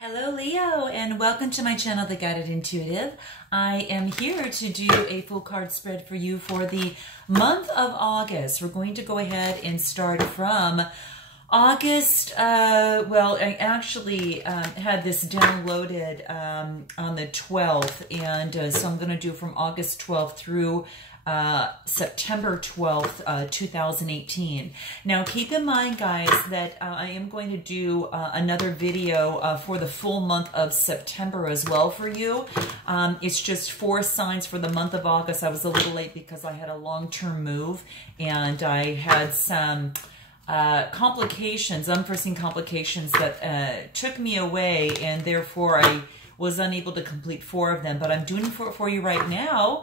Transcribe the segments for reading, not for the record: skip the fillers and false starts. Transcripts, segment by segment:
Hello Leo, and welcome to my channel, The Guided Intuitive. I am here to do a full card spread for you for the month of August. We're going to go ahead and start from August. I actually had this downloaded on the 12th, and so I'm going to do from August 12th through September 12th, 2018. Now, keep in mind, guys, that I am going to do another video for the full month of September as well for you. It's just 4 signs for the month of August. I was a little late because I had a long-term move, and I had some complications, unforeseen complications that took me away, and therefore I was unable to complete 4 of them, but I'm doing it for you right now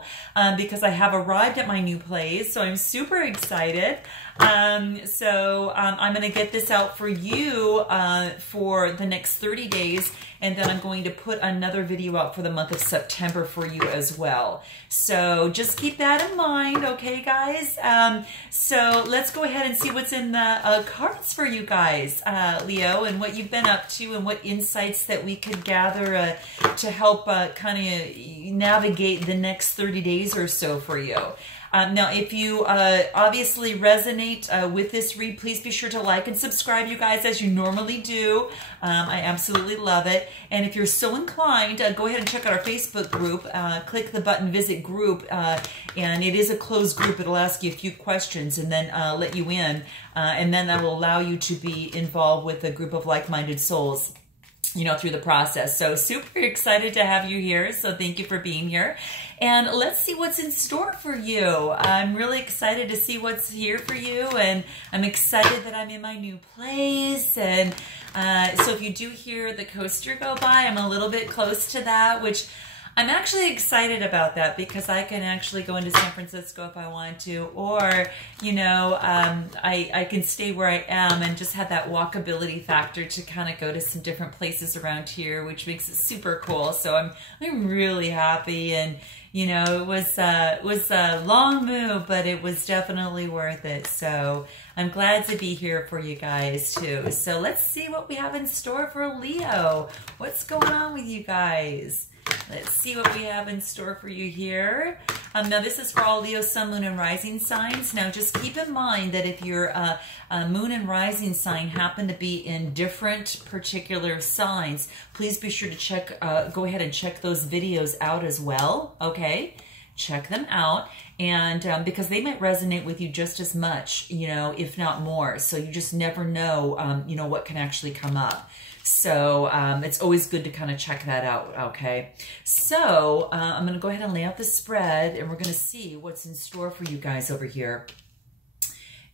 because I have arrived at my new place, so I'm super excited. I'm going to get this out for you for the next 30 days, and then I'm going to put another video out for the month of September for you as well. So just keep that in mind, okay, guys? So let's go ahead and see what's in the cards for you guys, Leo, and what you've been up to and what insights that we could gather to help kind of navigate the next 30 days or so for you. Now, if you obviously resonate with this read, please be sure to like and subscribe, you guys, as you normally do. I absolutely love it. And if you're so inclined, go ahead and check out our Facebook group. Click the button Visit Group, and it is a closed group. It'll ask you a few questions and then let you in, and then that will allow you to be involved with a group of like-minded souls, you know, through the process. So super excited to have you here. So thank you for being here. And let's see what's in store for you. I'm really excited to see what's here for you. And I'm excited that I'm in my new place. And so if you do hear the coaster go by, I'm a little bit close to that, which I'm actually excited about that because I can actually go into San Francisco if I want to, or, you know, I can stay where I am and just have that walkability factor to kind of go to some different places around here, which makes it super cool. So I'm really happy, and, you know, it was a long move, but it was definitely worth it. So I'm glad to be here for you guys too. So let's see what we have in store for Leo. What's going on with you guys? Let's see what we have in store for you here. Now, this is for all Leo, Sun, Moon, and Rising signs. Now, just keep in mind that if your Moon and Rising sign happen to be in different particular signs, please be sure to check, go ahead and check those videos out as well, okay? Check them out, and because they might resonate with you just as much, you know, if not more. So you just never know, you know, what can actually come up. So it's always good to kind of check that out, okay? So I'm going to go ahead and lay out the spread, and we're going to see what's in store for you guys over here.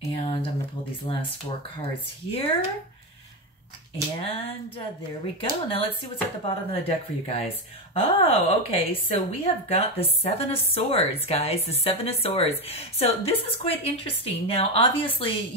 And I'm going to pull these last 4 cards here. And there we go. Now let's see what's at the bottom of the deck for you guys. Oh, okay. So we have got the 7 of Swords, guys. The 7 of Swords. So this is quite interesting. Now, obviously,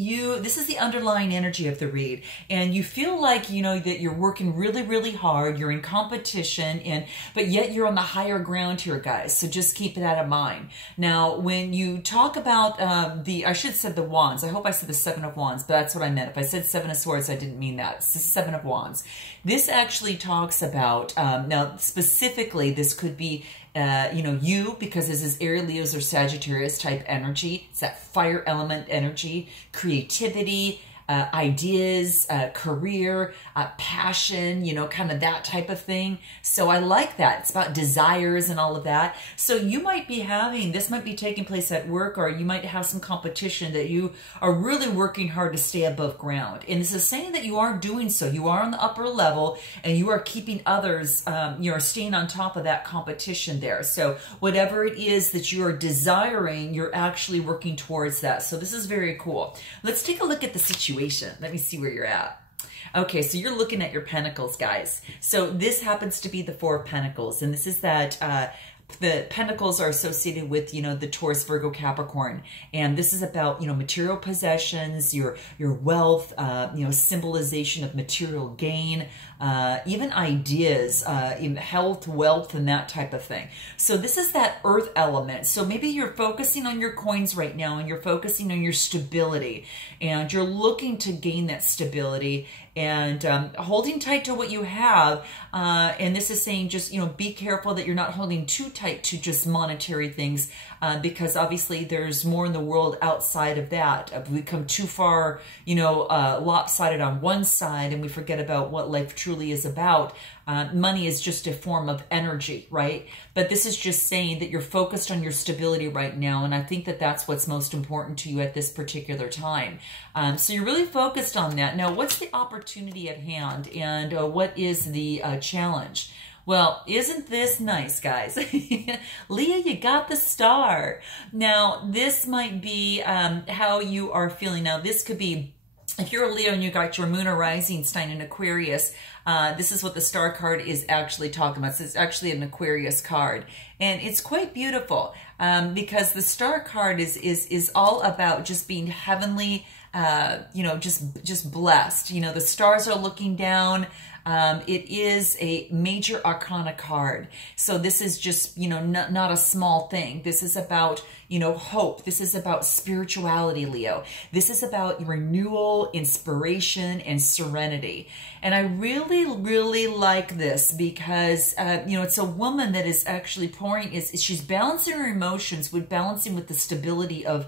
this is the underlying energy of the read, and you feel like, you know, that you're working really, really hard. You're in competition, but yet you're on the higher ground here, guys. So just keep that in mind. Now, when you talk about I should have said the Wands. I hope I said the 7 of Wands, but that's what I meant. If I said 7 of Swords, I didn't mean that. It's the 7 of Wands. This actually talks about, now specifically, this could be, you know, you, because this is Aries, Leos, or Sagittarius type energy. It's that fire element energy, creativity, ideas, career, passion, you know, kind of that type of thing. So I like that. It's about desires and all of that. So you might be this might be taking place at work, or you might have some competition that you are really working hard to stay above ground. And this is saying that you are doing so. You are on the upper level, and you are keeping others, you are staying on top of that competition there. So whatever it is that you are desiring, you're actually working towards that. So this is very cool. Let's take a look at the situation. Let me see where you're at. Okay, so you're looking at your Pentacles, guys. So this happens to be the 4 of Pentacles, and this is that the Pentacles are associated with, you know, the Taurus, Virgo, Capricorn, and this is about, you know, material possessions, your wealth, you know, symbolization of material gain, even ideas, in health, wealth, and that type of thing. So this is that earth element. So maybe you're focusing on your coins right now, and you're focusing on your stability, and you're looking to gain that stability, and holding tight to what you have. And this is saying just, you know, be careful that you're not holding too tight to just monetary things, because obviously there's more in the world outside of that. If we come too far, you know, lopsided on one side and we forget about what life truly is about. Money is just a form of energy, right? But this is just saying that you're focused on your stability right now, and I think that that's what's most important to you at this particular time. So you're really focused on that. Now, what's the opportunity at hand, and what is the challenge? Well, isn't this nice, guys? Leah, you got the star. Now, this might be how you are feeling. Now, this could be, if you're a Leo and you got your moon or rising sign in Aquarius, this is what the star card is actually talking about. So it's actually an Aquarius card, and it's quite beautiful, because the star card is all about just being heavenly, you know, just blessed. You know, the stars are looking down. It is a major arcana card. So this is just, you know, not a small thing. This is about, you know, hope. This is about spirituality, Leo. This is about renewal, inspiration, and serenity. And I really, really like this because, you know, it's a woman that is actually she's balancing her emotions with balancing with the stability of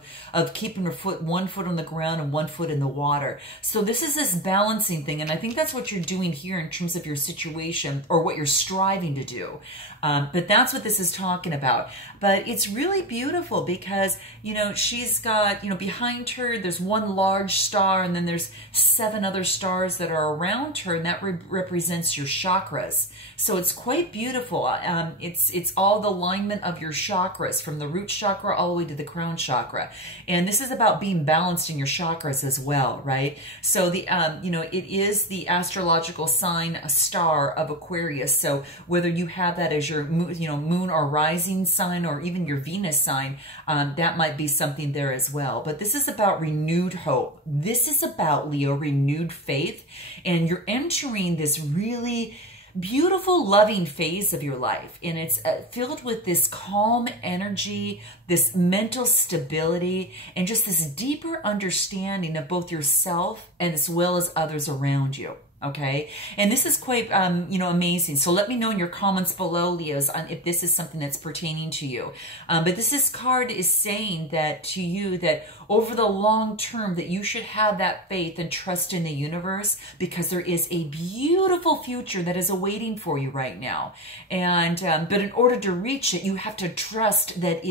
keeping her one foot on the ground and one foot in the water. So this is this balancing thing. And I think that's what you're doing here in terms of your situation, or what you're striving to do. But that's what this is talking about. But it's really beautiful because, you know, she's got, you know, behind her, there's one large star, and then there's 7 other stars that are around her, and that represents your chakras. So it's quite beautiful. It's all the alignment of your chakras, from the root chakra all the way to the crown chakra. And this is about being balanced in your chakras as well, right? So the, you know, it is the astrological sign, a star of Aquarius. So whether you have that as your, you know, moon or rising sign, or even your Venus sign, that might be something there as well. But this is about renewed hope. This is about, Leo, renewed faith. And you're entering this really beautiful, loving phase of your life. And it's filled with this calm energy, this mental stability, and just this deeper understanding of both yourself and as well as others around you. Okay, and this is quite, you know, amazing. So let me know in your comments below, Leos, on if this is something that's pertaining to you. But this card is saying that to you, that over the long term, that you should have that faith and trust in the universe, because there is a beautiful future that is awaiting for you right now. And but in order to reach it, you have to trust that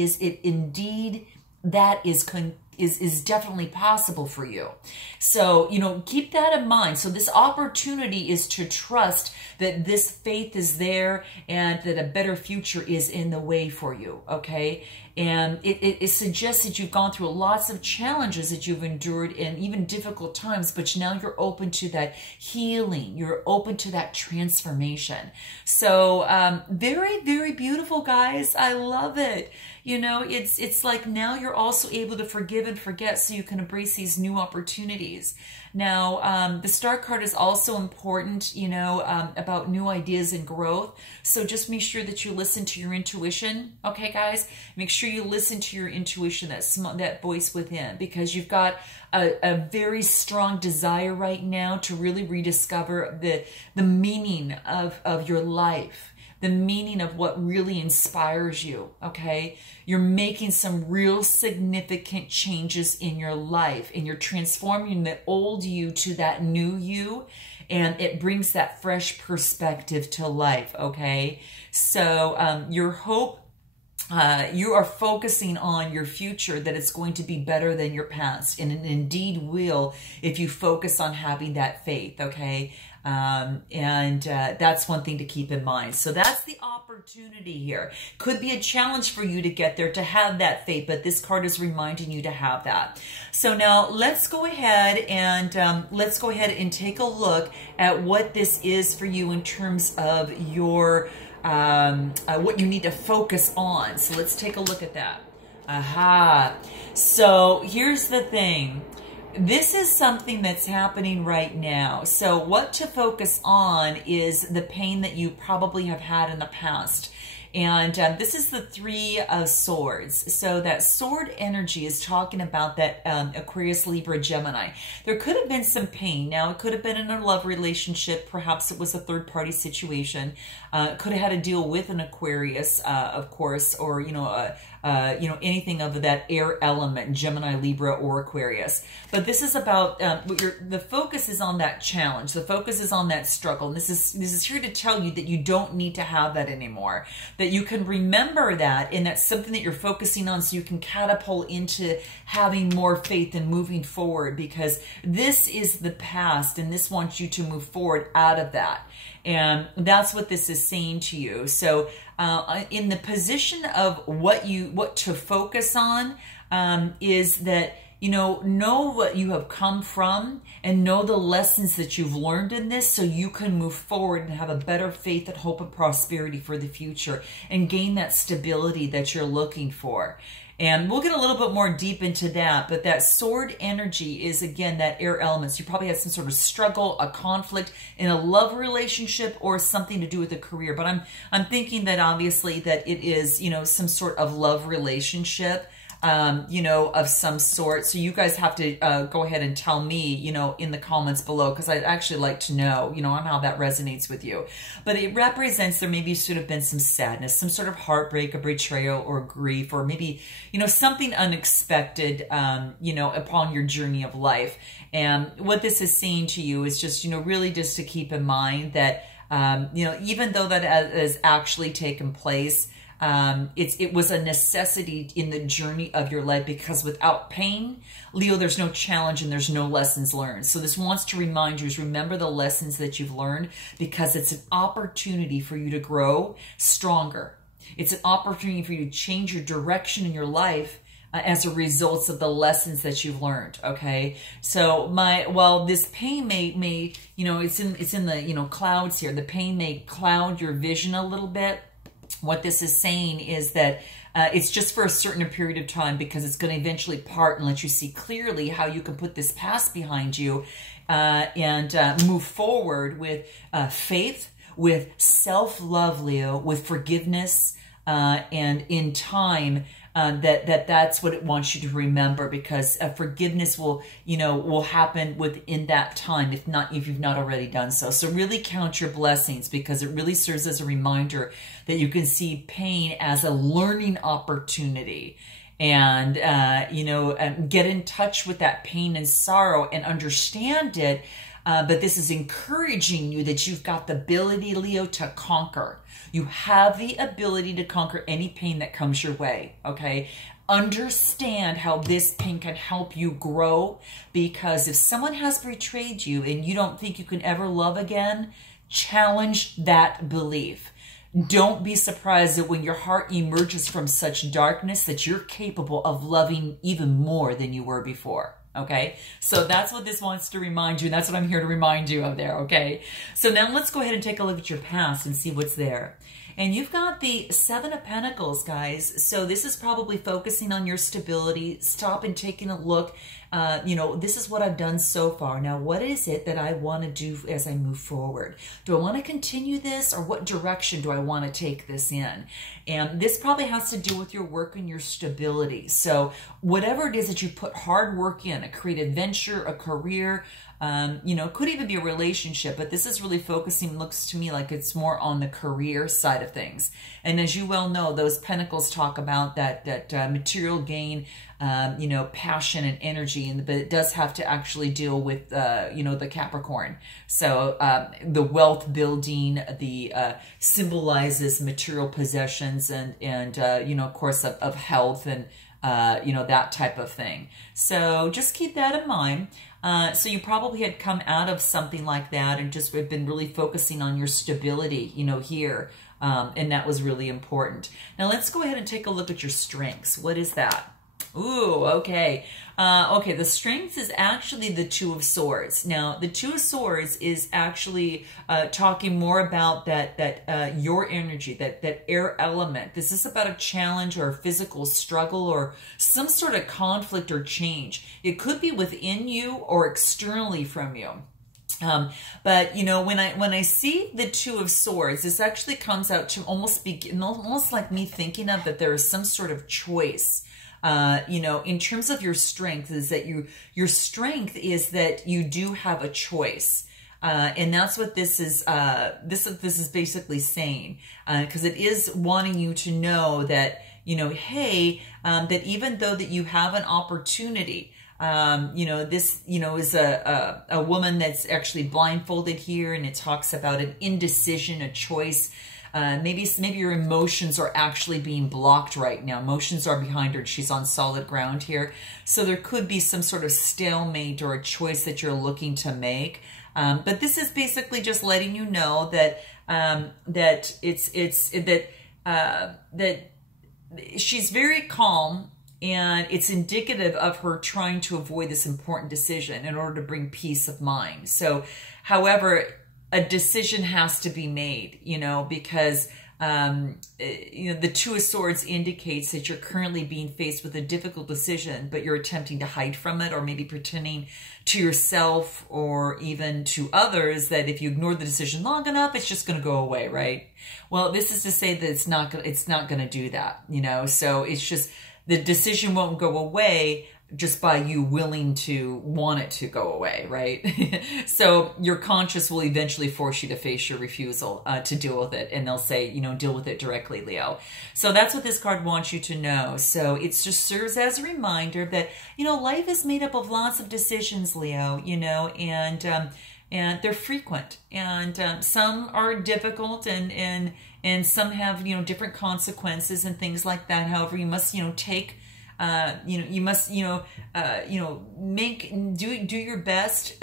that is definitely possible for you. So, you know, keep that in mind. So this opportunity is to trust that this faith is there and that a better future is in the way for you, okay? And it suggests that you've gone through lots of challenges that you've endured, and even difficult times, but now you're open to that healing. You're open to that transformation. So very, very beautiful, guys. I love it. You know, it's like now you're also able to forgive and forget, so you can embrace these new opportunities. Now, the star card is also important, you know, about new ideas and growth. So just make sure that you listen to your intuition. Okay, guys? Make sure you listen to your intuition, that voice within, because you've got a very strong desire right now to really rediscover the meaning of your life. The meaning of what really inspires you, okay? You're making some real significant changes in your life, and you're transforming the old you to that new you, and it brings that fresh perspective to life, okay? So your hope, you are focusing on your future, that it's going to be better than your past, and it indeed will if you focus on having that faith, okay? That's one thing to keep in mind. So that's the opportunity here. Could be a challenge for you to get there, to have that faith, but this card is reminding you to have that. So now let's go ahead and take a look at what this is for you in terms of your what you need to focus on. So let's take a look at that. Aha. So here's the thing. this is something that's happening right now. So what to focus on is the pain that you probably have had in the past. And this is the Three of Swords. So that sword energy is talking about that Aquarius, Libra, Gemini. There could have been some pain. Now, it could have been in a love relationship. Perhaps it was a third-party situation. It could have had to deal with an Aquarius, of course, or, anything of that air element, Gemini, Libra, or Aquarius. But this is about, the focus is on that challenge. The focus is on that struggle. And this is here to tell you that you don't need to have that anymore. That you can remember that, and that's something that you're focusing on so you can catapult into having more faith and moving forward, because this is the past and this wants you to move forward out of that. And that's what this is saying to you. So in the position of what to focus on is that, know what you have come from and know the lessons that you've learned in this, so you can move forward and have a better faith and hope and prosperity for the future and gain that stability that you're looking for. And we'll get a little bit more deep into that, but that sword energy is, again, that air elements. You probably had some sort of struggle, a conflict in a love relationship, or something to do with a career. But I'm thinking that obviously that it is, some sort of love relationship, of some sort. So you guys have to go ahead and tell me, in the comments below, because I'd actually like to know, on how that resonates with you. But it represents there maybe should have been some sadness, some sort of heartbreak, a betrayal, or grief, or maybe, something unexpected, upon your journey of life. And what this is saying to you is just, really just to keep in mind that, even though that has actually taken place, it was a necessity in the journey of your life, because without pain, Leo, there's no challenge and there's no lessons learned. So this wants to remind you is remember the lessons that you've learned, because it's an opportunity for you to grow stronger. It's an opportunity for you to change your direction in your life as a result of the lessons that you've learned. Okay. So this pain may, it's in the, clouds here. The pain may cloud your vision a little bit. What this is saying is that it's just for a certain period of time, because it's going to eventually part and let you see clearly how you can put this past behind you and move forward with faith, with self-love, Leo, with forgiveness, and in time, that's what it wants you to remember, because forgiveness will happen within that time, if you've not already done so. So really count your blessings, because it really serves as a reminder that you can see pain as a learning opportunity, and get in touch with that pain and sorrow and understand it. But this is encouraging you that you've got the ability, Leo, to conquer. You have the ability to conquer any pain that comes your way, okay? Understand how this pain can help you grow, because if someone has betrayed you and you don't think you can ever love again, challenge that belief. Don't be surprised that when your heart emerges from such darkness that you're capable of loving even more than you were before. Okay, so that's what this wants to remind you. And that's what I'm here to remind you of there. Okay, so now let's go ahead and take a look at your past and see what's there. And you've got the Seven of Pentacles, guys. So this is probably focusing on your stability. Stop and taking a look. This is what I've done so far. Now, what is it that I want to do as I move forward? Do I want to continue this, or what direction do I want to take this in? And this probably has to do with your work and your stability. So whatever it is that you put hard work in, a creative venture, a career, could even be a relationship, but this is really focusing, looks to me like it's more on the career side of things. And as you well know, those pentacles talk about that material gain, passion and energy, but it does have to actually deal with, the Capricorn. So the wealth building, symbolizes material possessions and of course, of health and, that type of thing. So just keep that in mind. So you probably had come out of something like that and just have been really focusing on your stability, here. And that was really important. Now let's go ahead and take a look at your strengths. What is that? Ooh, okay. Okay, the strength is actually the Two of Swords. Now, the Two of Swords is actually talking more about that your energy, that air element. This is about a challenge or a physical struggle or some sort of conflict or change. It could be within you or externally from you. But you know, when I see the Two of Swords, this actually comes out to almost like me thinking of that there is some sort of choice. You know, in terms of your strength, is that your strength is that you do have a choice. And that's what this is, this is basically saying, because it is wanting you to know that, you know, hey, that even though that you have an opportunity, you know, this, you know, is a woman that's actually blindfolded here, and it talks about an indecision, a choice. Maybe your emotions are actually being blocked right now. Emotions are behind her. She's on solid ground here. So there could be some sort of stalemate or a choice that you're looking to make. But this is basically just letting you know that that she's very calm, and it's indicative of her trying to avoid this important decision in order to bring peace of mind. So, however, a decision has to be made, you know, because, you know, the Two of Swords indicates that you're currently being faced with a difficult decision, but you're attempting to hide from it, or maybe pretending to yourself or even to others that if you ignore the decision long enough, it's just going to go away, right? Well, this is to say that it's not going to do that, you know, so it's just the decision won't go away just by you willing to want it to go away, right? So your conscience will eventually force you to face your refusal to deal with it. And they'll say, you know, deal with it directly, Leo. So that's what this card wants you to know. So it just serves as a reminder that, you know, life is made up of lots of decisions, Leo, you know, and they're frequent. And some are difficult and some have, you know, different consequences and things like that. However, you must, you know, take... you know, you must, you know, do your best,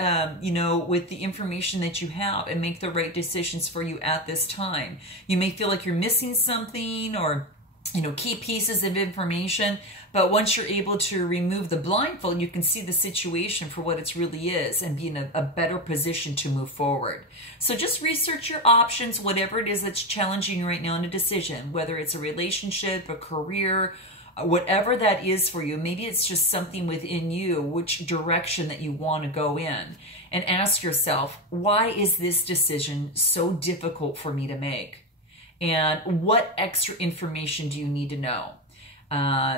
you know, with the information that you have, and make the right decisions for you at this time. You may feel like you're missing something, or, you know, key pieces of information, but once you're able to remove the blindfold, you can see the situation for what it really is and be in a better position to move forward. So just research your options, whatever it is that's challenging you right now in a decision, whether it's a relationship, a career, whatever that is for you. Maybe it's just something within you, which direction that you want to go in, and ask yourself, why is this decision so difficult for me to make? And what extra information do you need to know?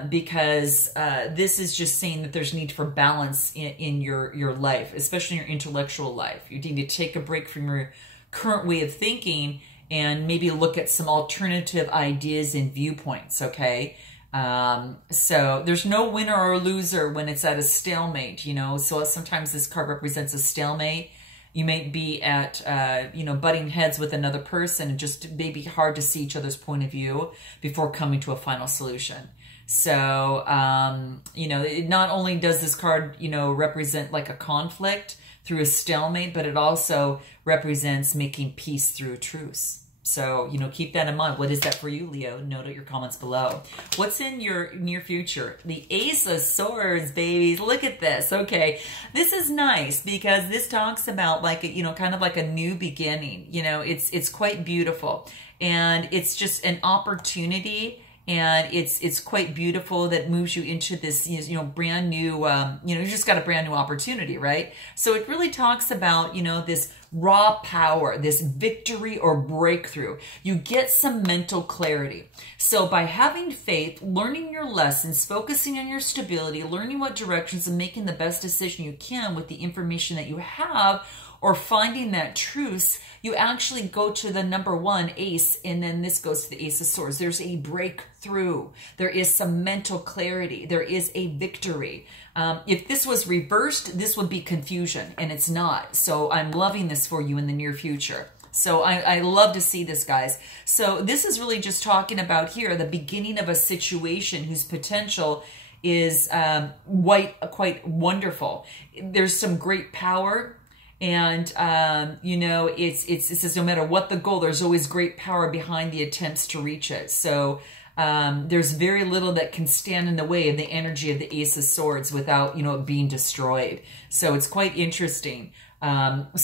Because this is just saying that there's need for balance in your life, especially in your intellectual life. You need to take a break from your current way of thinking and maybe look at some alternative ideas and viewpoints, okay? So there's no winner or loser when it's at a stalemate, you know. So sometimes this card represents a stalemate. You may be at, you know, butting heads with another person, and just maybe hard to see each other's point of view before coming to a final solution. So, you know, it not only does this card, you know, represent like a conflict through a stalemate, but it also represents making peace through a truce. So, you know, keep that in mind. What is that for you, Leo? Note out your comments below. What's in your near future? The Ace of Swords, babies. Look at this. Okay. This is nice because this talks about like, you know, kind of like a new beginning. You know, it's quite beautiful. And it's just an opportunity. And it's quite beautiful that moves you into this, you know, brand new, you know, you just got a brand new opportunity, right? So it really talks about, you know, this raw power, this victory or breakthrough. You get some mental clarity. So by having faith, learning your lessons, focusing on your stability, learning what directions, and making the best decision you can with the information that you have, or finding that truce, you actually go to the number one, Ace, and then this goes to the Ace of Swords. There's a breakthrough. There is some mental clarity. There is a victory. If this was reversed, this would be confusion, and it's not. So I'm loving this for you in the near future. So I love to see this, guys. So this is really just talking about here the beginning of a situation whose potential is quite wonderful. There's some great power. And, you know, it says no matter what the goal, there's always great power behind the attempts to reach it. So, there's very little that can stand in the way of the energy of the Ace of Swords without, it being destroyed. So it's quite interesting. That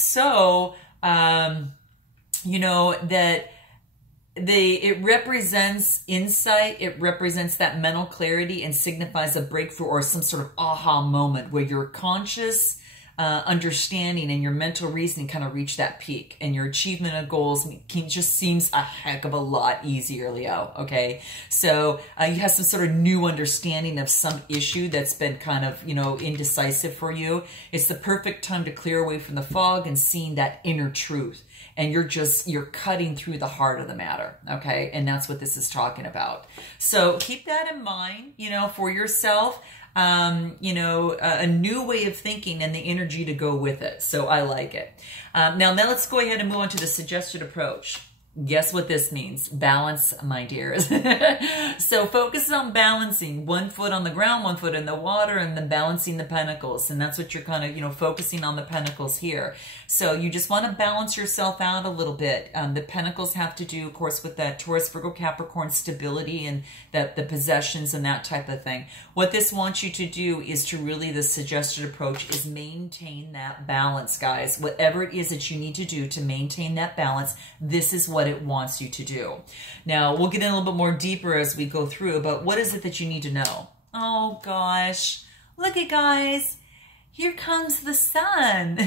it represents insight, it represents that mental clarity, and signifies a breakthrough or some sort of aha moment where your conscious understanding and your mental reasoning kind of reach that peak, and your achievement of goals just seems a heck of a lot easier, Leo. Okay, so you have some sort of new understanding of some issue that's been kind of indecisive for you. It's the perfect time to clear away from the fog and seeing that inner truth, and you're cutting through the heart of the matter. Okay, and that's what this is talking about. So keep that in mind, for yourself. A new way of thinking and the energy to go with it. So I like it. Now let's go ahead and move on to the suggested approach. Guess what this means? Balance, my dears. So focus on balancing. One foot on the ground, one foot in the water, and then balancing the pentacles. And that's what you're kind of, focusing on the pentacles here. So you just want to balance yourself out a little bit. The pentacles have to do, of course, with that Taurus, Virgo, Capricorn stability and the possessions and that type of thing. What this wants you to do is to really, the suggested approach is maintain that balance, guys. Whatever it is that you need to do to maintain that balance, this is what it wants you to do. Now, we'll get in a little bit more deeper as we go through, but what is it that you need to know? Oh gosh, look at guys. Here comes the sun.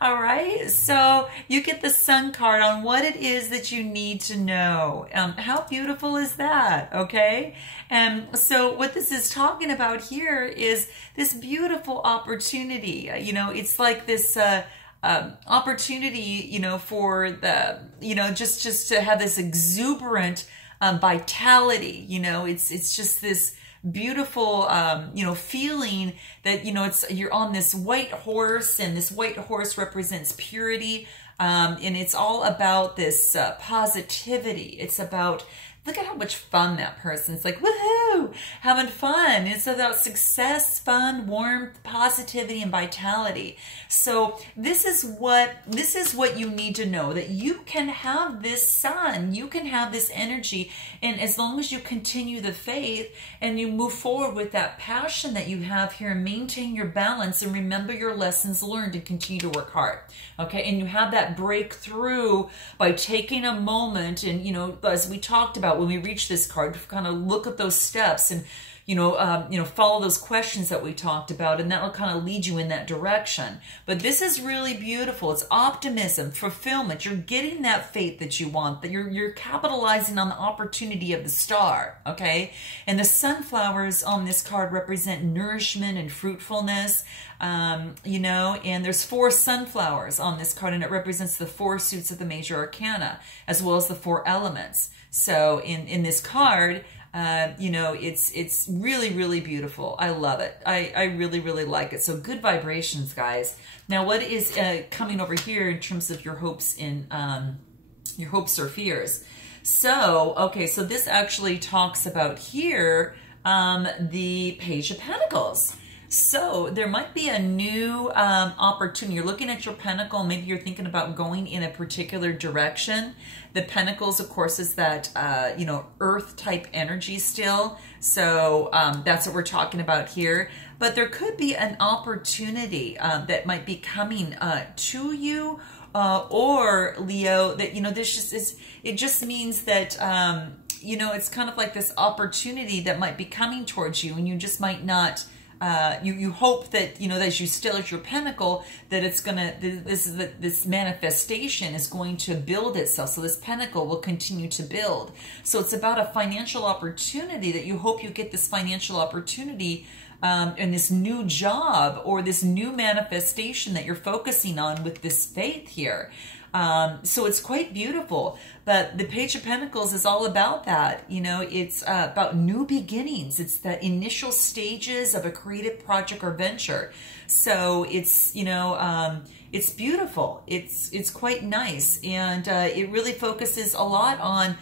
All right, so you get the sun card on what it is that you need to know. How beautiful is that? Okay, so what this is talking about here is this beautiful opportunity. It's like this opportunity, for the, just to have this exuberant vitality. It's just this beautiful, feeling that, you're on this white horse, and this white horse represents purity. And it's all about this positivity. It's about, look at how much fun that person's like, woohoo, having fun. It's about success, fun, warmth, positivity, and vitality. So this is what you need to know, that you can have this sun, you can have this energy, and as long as you continue the faith and you move forward with that passion that you have here, and maintain your balance and remember your lessons learned and continue to work hard. Okay, and you have that breakthrough by taking a moment and, as we talked about when we reach this card, to kind of look at those steps and follow those questions that we talked about, and that will kind of lead you in that direction. But this is really beautiful. It's optimism, fulfillment. You're getting that faith that you want, that you're capitalizing on the opportunity of the star, okay? And the sunflowers on this card represent nourishment and fruitfulness, and there's 4 sunflowers on this card, and it represents the 4 suits of the major arcana, as well as the 4 elements. So in this card, it's really, really beautiful. I love it. I really, really like it. So good vibrations, guys. Now, what is coming over here in terms of your hopes your hopes or fears? So, okay, so this actually talks about here the Page of Pentacles. So there might be a new opportunity. You're looking at your pentacle, maybe you're thinking about going in a particular direction. The pentacles, of course, is that, earth type energy still. So that's what we're talking about here. But there could be an opportunity that might be coming to you, or Leo, that, this just is, it just means that, it's kind of like this opportunity that might be coming towards you, and you just might not, you hope that, as you still at your pentacle, that it's gonna, this manifestation is going to build itself. So this pentacle will continue to build. So it's about a financial opportunity that you hope you get this financial opportunity, and this new job or this new manifestation that you're focusing on with this faith here. So it's quite beautiful. But the Page of Pentacles is all about that. It's about new beginnings. It's the initial stages of a creative project or venture. So it's, it's beautiful. It's quite nice. And it really focuses a lot on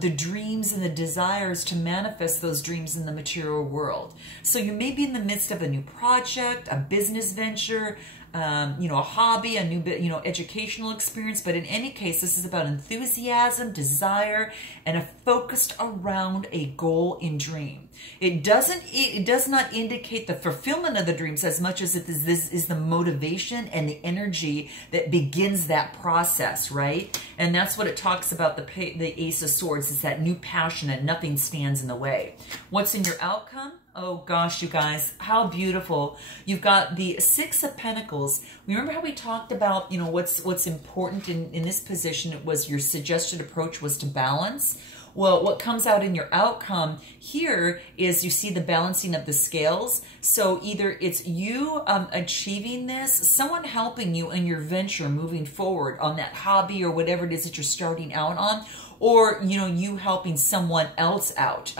the dreams and the desires to manifest those dreams in the material world. So you may be in the midst of a new project, a business venture, you know, a hobby, a new, you know, educational experience. But in any case, this is about enthusiasm, desire, and a focused around a goal in dream. It does not indicate the fulfillment of the dreams as much as this is the motivation and the energy that begins that process, right? And that's what it talks about, the Ace of Swords, is that new passion and nothing stands in the way. What's in your outcome? Oh gosh, you guys, how beautiful. You've got the Six of Pentacles. Remember how we talked about, you know, what's important in this position? It was your suggested approach was to balance. Well, what comes out in your outcome here is you see the balancing of the scales. So either it's you achieving this, someone helping you in your venture moving forward on that hobby or whatever it is that you're starting out on, or, you know, you helping someone else out.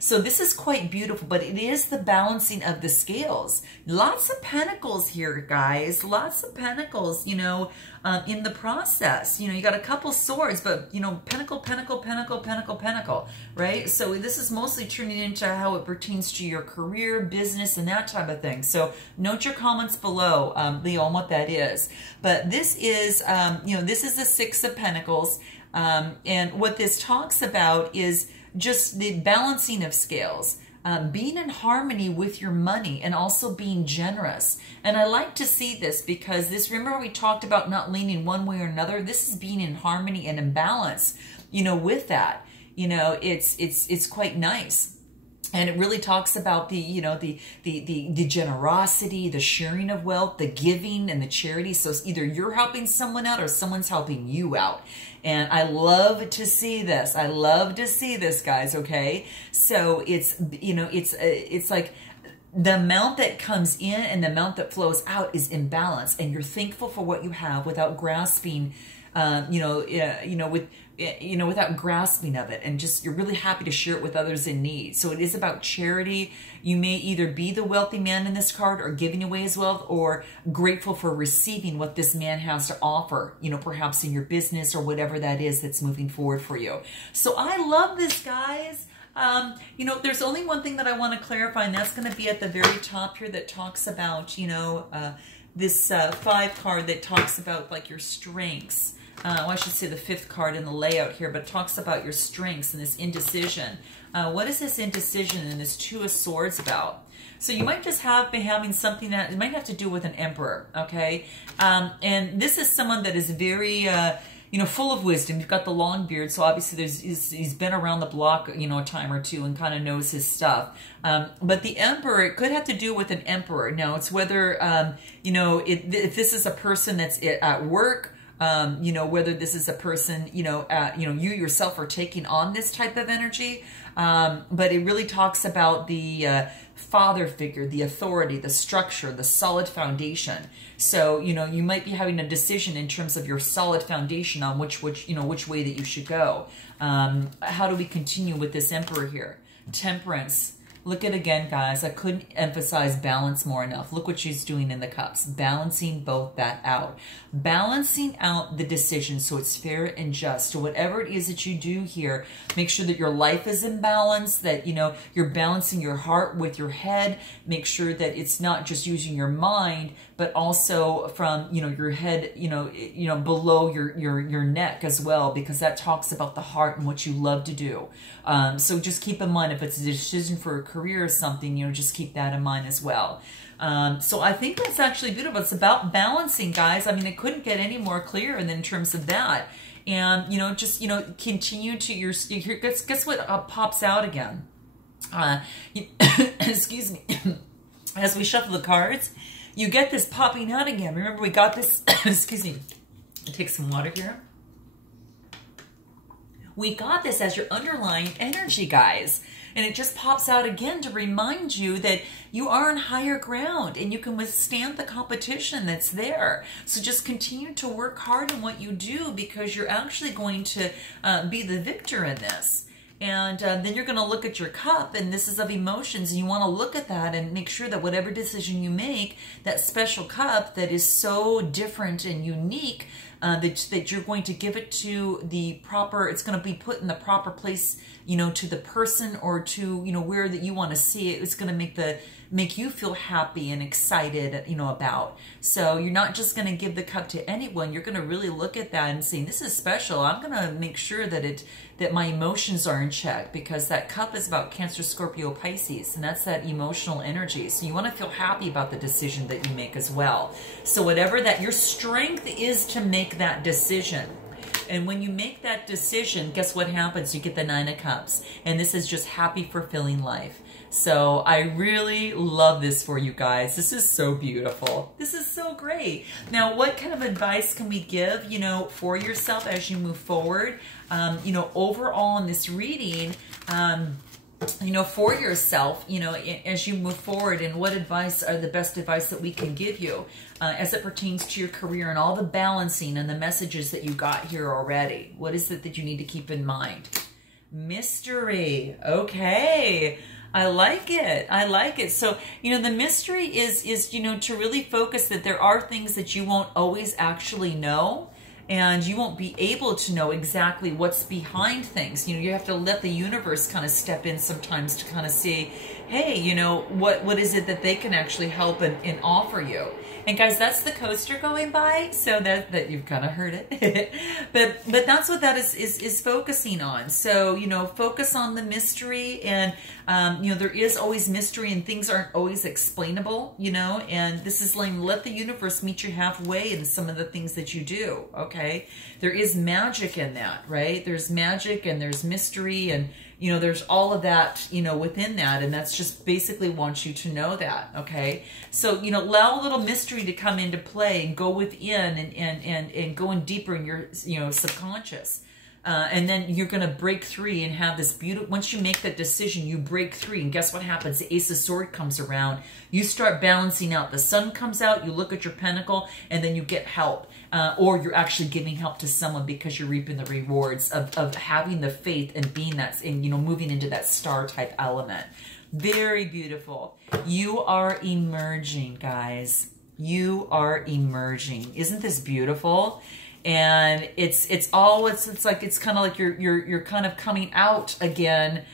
So this is quite beautiful, but it is the balancing of the scales. Lots of pentacles here, guys. Lots of pentacles, you know, in the process. You know, you got a couple swords, but, you know, pentacle, pentacle, pentacle, pentacle, pentacle, right? So this is mostly turning into how it pertains to your career, business, and that type of thing. So note your comments below, Leo, on what that is. But this is, you know, this is the Six of Pentacles. And what this talks about is just the balancing of scales, being in harmony with your money and also being generous. And I like to see this because this, remember we talked about not leaning one way or another? This is being in harmony and in balance, you know, with that. You know, it's quite nice. And it really talks about the, you know, the generosity, the sharing of wealth, the giving and the charity. So it's either you're helping someone out or someone's helping you out. And I love to see this. I love to see this, guys, okay? So it's, you know, it's like the amount that comes in and the amount that flows out is in balance. And you're thankful for what you have without grasping, without grasping of it, and just you're really happy to share it with others in need. So it is about charity. You may either be the wealthy man in this card or giving away his wealth, or grateful for receiving what this man has to offer, you know, perhaps in your business or whatever that is that's moving forward for you. So I love this, guys. You know, there's only one thing that I want to clarify, and that's going to be at the very top here that talks about, you know, this 5 card that talks about like your strengths. Well, I should say the 5th card in the layout here, but it talks about your strengths and this indecision. What is this indecision and this 2 of Swords about? So you might just be having something that, it might have to do with an emperor, okay? And this is someone that is very, you know, full of wisdom. You've got the long beard, so obviously he's been around the block, you know, a time or two and kind of knows his stuff. But the emperor, it could have to do with an emperor. Now, it's whether, you know, if this is a person that's at work, you know, whether this is a person, you know, you yourself are taking on this type of energy. But it really talks about the father figure, the authority, the structure, the solid foundation. So, you know, you might be having a decision in terms of your solid foundation on which way that you should go. How do we continue with this emperor here? Temperance. Look at again, guys. I couldn't emphasize balance more enough. Look what she's doing in the cups. Balancing both that out. Balancing out the decision so it's fair and just. So whatever it is that you do here, make sure that your life is in balance, that, you know, you're balancing your heart with your head. Make sure that it's not just using your mind, but also from, you know, your head, you know, below your neck as well, because that talks about the heart and what you love to do. So just keep in mind, if it's a decision for a career or something, you know, just keep that in mind as well. So I think that's actually beautiful. It's about balancing, guys. I mean, it couldn't get any more clear in terms of that. And, you know, just, you know, continue to your, guess what pops out again? Excuse me. As we shuffle the cards, you get this popping out again. Remember, we got this, excuse me, take some water here. We got this as your underlying energy, guys. And it just pops out again to remind you that you are on higher ground and you can withstand the competition that's there. So just continue to work hard in what you do, because you're actually going to be the victor in this. And then you're going to look at your cup, and this is of emotions, and you want to look at that and make sure that whatever decision you make, that special cup that is so different and unique, that you're going to give it to the proper, it's going to be put in the proper place, you know, to the person or to, you know, where that you want to see it. It's going to make you feel happy and excited, you know, about. So you're not just going to give the cup to anyone. You're going to really look at that and say, this is special. I'm going to make sure that that my emotions are in check, because that cup is about Cancer, Scorpio, Pisces, and that's that emotional energy. So you want to feel happy about the decision that you make as well. So whatever that your strength is to make that decision. And when you make that decision, guess what happens? You get the 9 of Cups. And this is just happy, fulfilling life. So I really love this for you guys. This is so beautiful. This is so great. Now, what kind of advice can we give, you know, for yourself as you move forward? You know, overall in this reading, you know, for yourself, you know, as you move forward, and what advice are the best advice that we can give you as it pertains to your career and all the balancing and the messages that you got here already? What is it that you need to keep in mind? Mystery. Okay. I like it. I like it. So, you know, the mystery is, you know, to really focus that there are things that you won't always actually know. And you won't be able to know exactly what's behind things. You know, you have to let the universe kind of step in sometimes to kind of see, hey, you know, what is it that they can actually help and offer you. And guys, that's the coaster going by, so that you've kind of heard it. but that's what that is focusing on. So, you know, focus on the mystery, and you know, there is always mystery and things aren't always explainable, you know, and this is like, let the universe meet you halfway in some of the things that you do, okay? There is magic in that, right? There's magic and there's mystery, and you know, there's all of that, you know, within that. And that's just basically wants you to know that, okay? So, you know, allow a little mystery to come into play and go within and go in deeper in your, you know, subconscious. And then you're going to break free and have this beautiful, once you make that decision, you break free. And guess what happens? The Ace of Swords comes around. You start balancing out. The Sun comes out, you look at your pentacle, and then you get help. Or you're actually giving help to someone because you're reaping the rewards of having the faith and being that, and, you know, moving into that star type element. Very beautiful. You are emerging, guys. You are emerging. Isn't this beautiful? And it's like, it's kind of like you're kind of coming out again,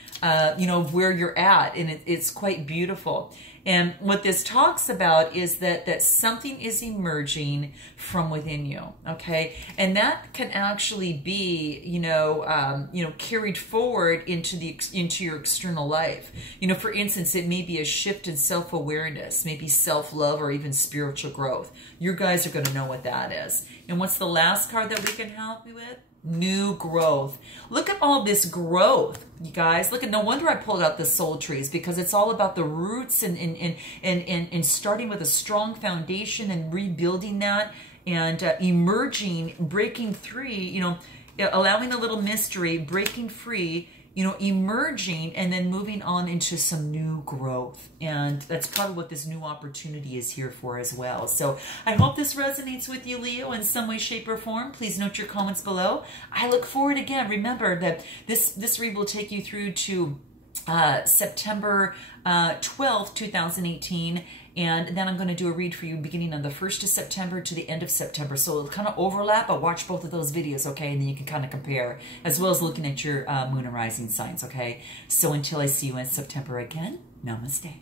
you know, where you're at, and it's quite beautiful. And what this talks about is that something is emerging from within you, okay? And that can actually be, you know, carried forward into your external life. You know, for instance, it may be a shift in self-awareness, maybe self-love, or even spiritual growth. You guys are going to know what that is. And what's the last card that we can help you with? New growth. Look at all this growth, you guys. Look at, no wonder I pulled out the soul trees, because it's all about the roots and starting with a strong foundation and rebuilding that, and emerging, breaking free, you know, allowing a little mystery, breaking free, you know, emerging, and then moving on into some new growth. And that's probably what this new opportunity is here for as well. So I hope this resonates with you, Leo, in some way, shape, or form. Please note your comments below. I look forward, again, remember that this read will take you through to September 12th, 2018. And then I'm going to do a read for you beginning on the 1st of September to the end of September. So it'll kind of overlap, but watch both of those videos, okay? And then you can kind of compare, as well as looking at your moon and rising signs, okay? So until I see you in September again, namaste.